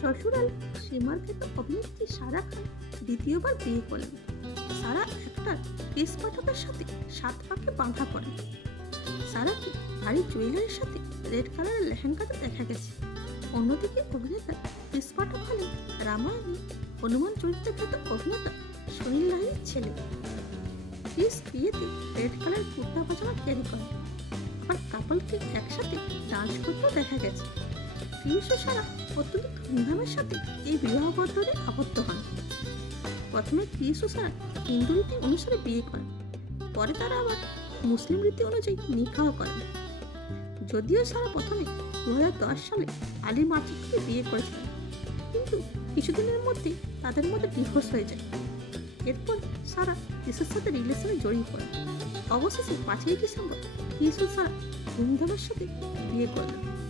শ্বশুরাল সীমার খ্যাত অভিনেত্রী সারা খান দ্বিতীয়বার বিয়ে করলেন। সারা একটা কেস পাঠকের সাথে সাত পাকে বাঁধা পড়েন। সারাকে ভারী জুয়েলারির সাথে রেড কালারের লেহেঙ্গাতে দেখা গেছে। অন্যদিকে অভিনেতা ক্রিস পাঠক হলেন রামায়ণে। হনুমান চরিত্রে খ্যাত অভিনেতা সুনীল লাহিড়ির ছেলে। ক্রিস বিয়েতে red colour kurta pyjama carry করেন। আবার কাপলকে একসাথে ডান্স করতেও দেখা গেছে। ও সারা অত্যন্ত ধুমধামের সাথে এই বিবাহ বন্ধনে আবদ্ধ হন। প্রথমে ক্রিস ও সারা হিন্দু রীতি অনুসারে বিয়ে করেন। পরে তারা আবার মুসলিম রীতি অনুযায়ী নিকাহ করেন। যদিও সারা প্রথমে দু হাজার দশ সালে আলী মার্চেন্টকে বিয়ে করেছিলেন। কিন্তু কিছুদিনের মধ্যেই তাদের মধ্যে ডিভোর্স হয়ে যায়। এরপর সারা ক্রিসের সাথে রিলেশনে জড়িয়ে পড়ে। অবশেষে পাঁচই ডিসেম্বর ক্রিস ও সারা ধুমধামের সাথে বিয়ে করলেন।